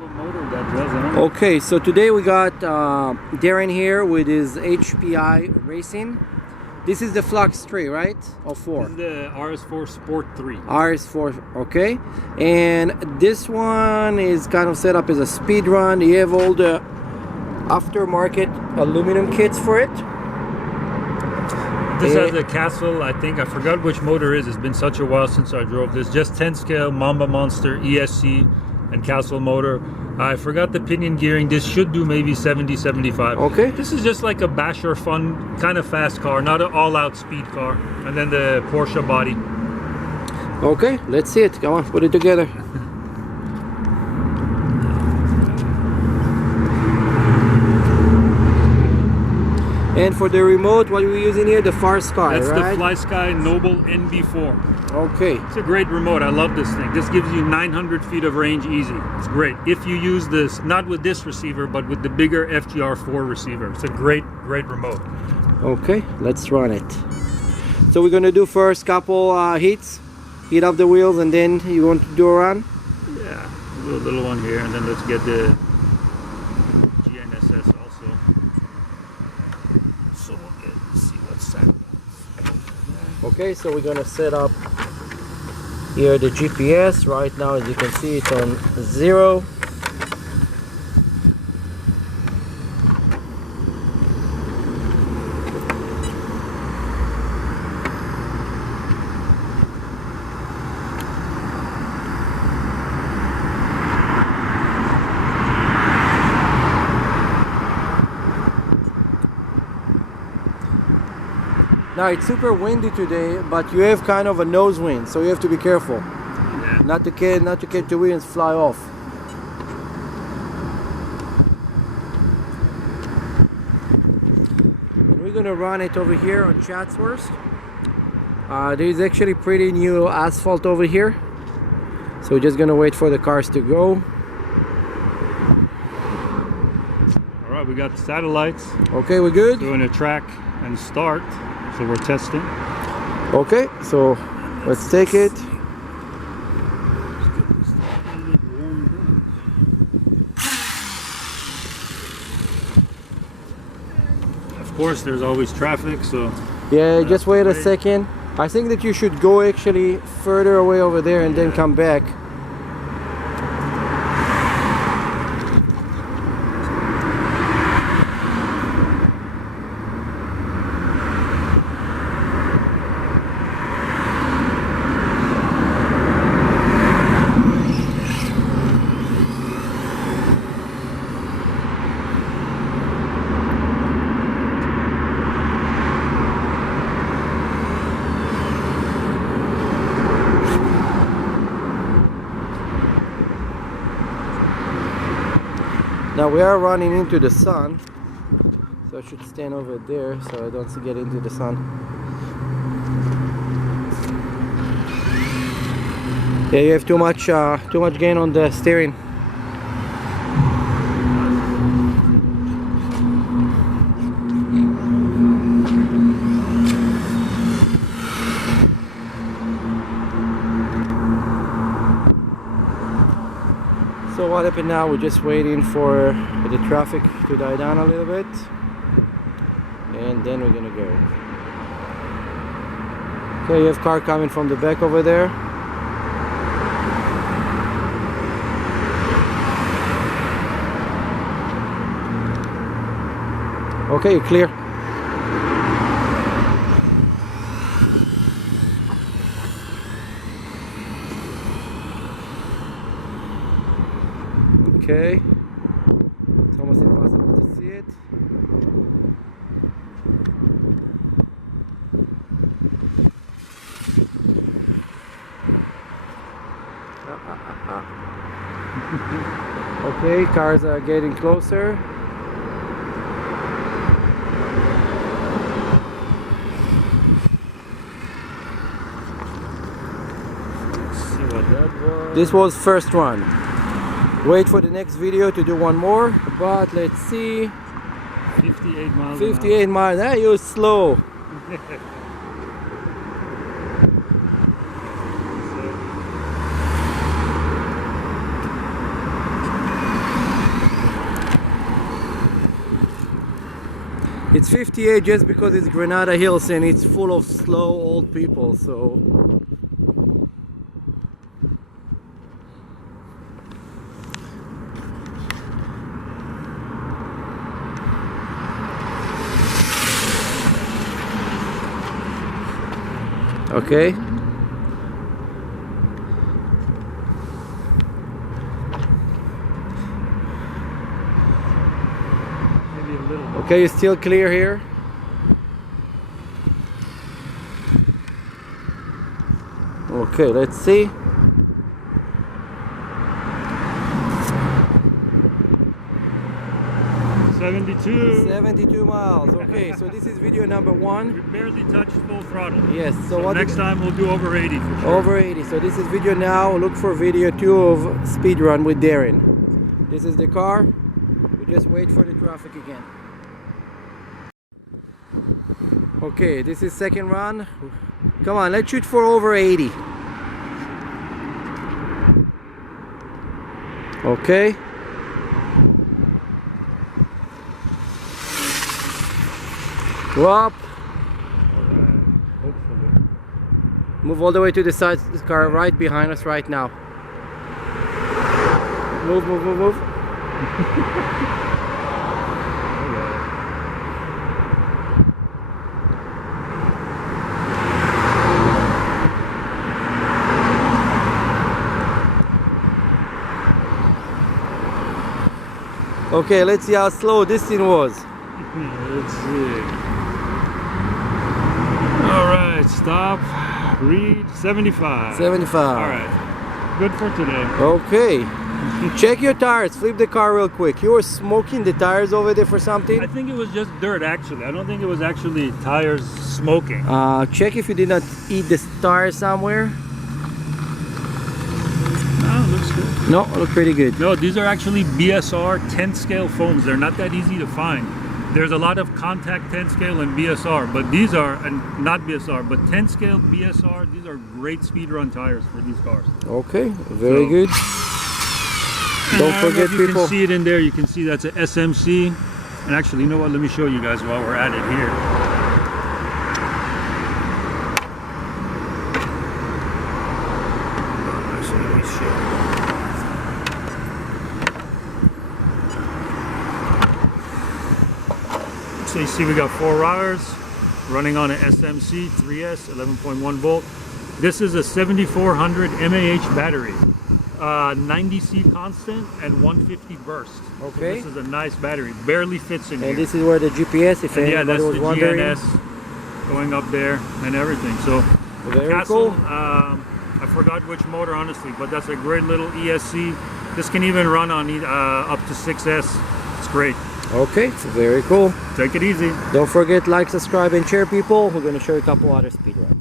Okay, so today we got Darin here with his HPI Racing. This is the Flux 3, right? Or 4? This is the RS4 Sport 3. RS4, okay. And this one is kind of set up as a speed run. You have all the aftermarket aluminum kits for it. This has a Castle, I think, I forgot which motor it is. It's been such a while since I drove this. Just 10 scale, Mamba Monster, ESC, and Castle motor. I forgot the pinion gearing. This should do maybe 70, 75. Okay. This is just like a basher, fun, kind of fast car, not an all-out speed car. And then the Porsche body. Okay, let's see it. Come on, put it together. And for the remote, what are we using here? The Far Sky, That's right? the Fly Sky Noble NB4. Okay. It's a great remote. I love this thing. This gives you 900 feet of range easy. It's great. If you use this, not with this receiver, but with the bigger FGR4 receiver. It's a great, great remote. Okay, let's run it. So we're gonna do first couple heats, heat up the wheels, and then you want to do a run? Yeah, we'll do a little one here, and then let's get the GNSS also. So let's see what's that. Okay, so we're gonna set up here the GPS. Right now, as you can see, it's on 0. Now it's super windy today, but you have kind of a nose wind, so you have to be careful. Yeah. Not to catch the winds fly off. And we're gonna run it over here on Chatsworth. There is actually pretty new asphalt over here, so we're just gonna wait for the cars to go. All right, we got the satellites. Okay, we're good. Doing a track and start. So we're testing. Okay, so let's take it. Of course, there's always traffic, so... Yeah, just wait a second. I think that you should go actually further away over there and then come back. Now we are running into the sun, so I should stand over there so I don't get into the sun. Yeah, you have too much gain on the steering. So what happened now? We're just waiting for the traffic to die down a little bit, and then we're gonna go. Okay, you have car coming from the back over there. Okay, you're clear. Okay, it's almost impossible to see it. Okay, cars are getting closer. Let's see what that was. This was first one. Wait for the next video to do one more, but let's see. 58 miles. 58 miles. That you're slow. It's 58 just because it's Granada Hills and it's full of slow old people, so okay. Maybe a little. Okay, you're still clear here. Okay, let's see. 72 miles. Okay, so this is video number 1. We barely touched full throttle. Yes, so So what next time we'll do over 80 for sure. over 80. So this is video now. Look for video 2 of speed run with Darin. This is the car. We just wait for the traffic again. Okay, this is second run. Come on, let's shoot for over 80. Okay. Go up. Alright, hopefully. Move all the way to the side. This car right behind us right now. Move, move, move, move. Okay, let's see how slow this thing was. Let's see. Alright, stop. Read 75. 75. Alright. Good for today. Okay. Check your tires. Flip the car real quick. You were smoking the tires over there for something? I think it was just dirt actually. I don't think it was actually tires smoking. Check if you did not eat the tire somewhere. No, it looks good. No, look pretty good. No, these are actually BSR 10 scale foams. They're not that easy to find. There's a lot of contact 10 scale and BSR, but these are, and not BSR, but 10 scale BSR, these are great speed run tires for these cars. Okay, very good. Don't forget, you people. can see it in there. You can see that's a SMC. And actually, you know what? Let me show you guys while we're at it here. Actually, let me show you. So you see we got 4 wires running on an SMC 3S 11.1 volt. This is a 7400 mAh battery. 90C constant and 150 burst. Okay. So this is a nice battery. Barely fits in And here. this is where the GPS, if And anybody yeah, that's was the wondering. GNS going up there and everything. So Very Castle, cool. I forgot which motor honestly, but that's a great little ESC. This can even run on up to 6S. It's great. Okay, very cool. Take it easy. Don't forget, like, subscribe, and share, people. We're going to show you a couple other speed runs.